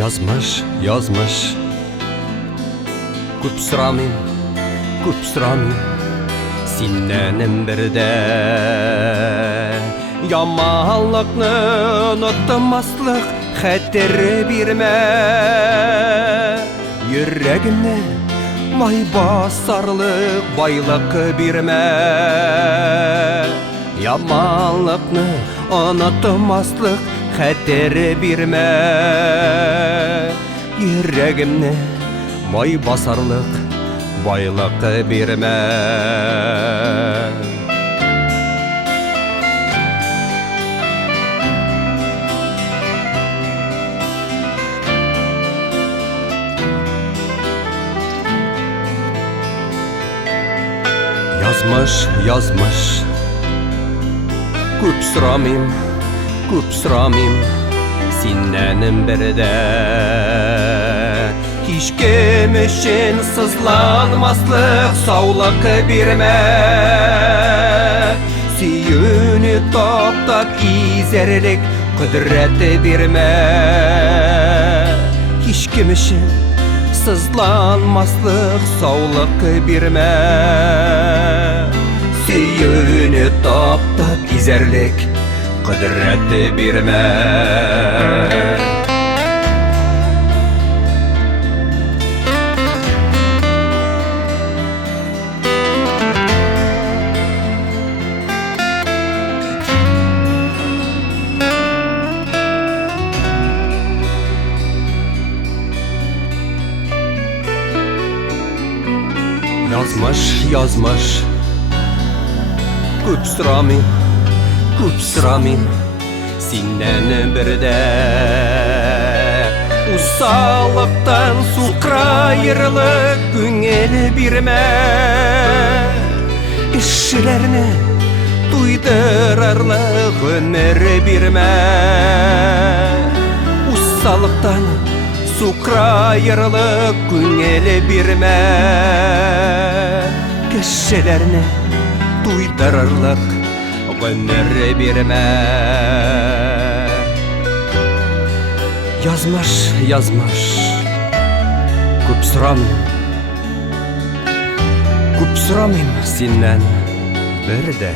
Yazmış, yazmış. Көп сұрамайм сеннен бірде. Яманлықны ұнатмаслық хәтер берме. Йөрәгемне май басарлык байлык берме. Яманлыкны ұнатмаслык хәтер берме. Йөрәгемне май басарлык байлык берме. Yazmış. Көп сұрамайм сеннен бірде. Һичкем өчен сызланмаслык саулык берме. Сөюне таптап изәрлек кудрәт берме. Һичкем өчен сызланмаслык саулык берме. Сөюне таптап изәрлек кудрәт берме. Yazmış. Көп сұрамайм сеннен бірде. Усаллыктан сукрайырлык күңел берме. Кешеләрне туйдырырлык гомер берме. Усаллыктан сукрайырлык күңел берме. Кешеләрне туйдырырлык гомер берме. Yazmış. Көп сұрамайм сеннен бірде.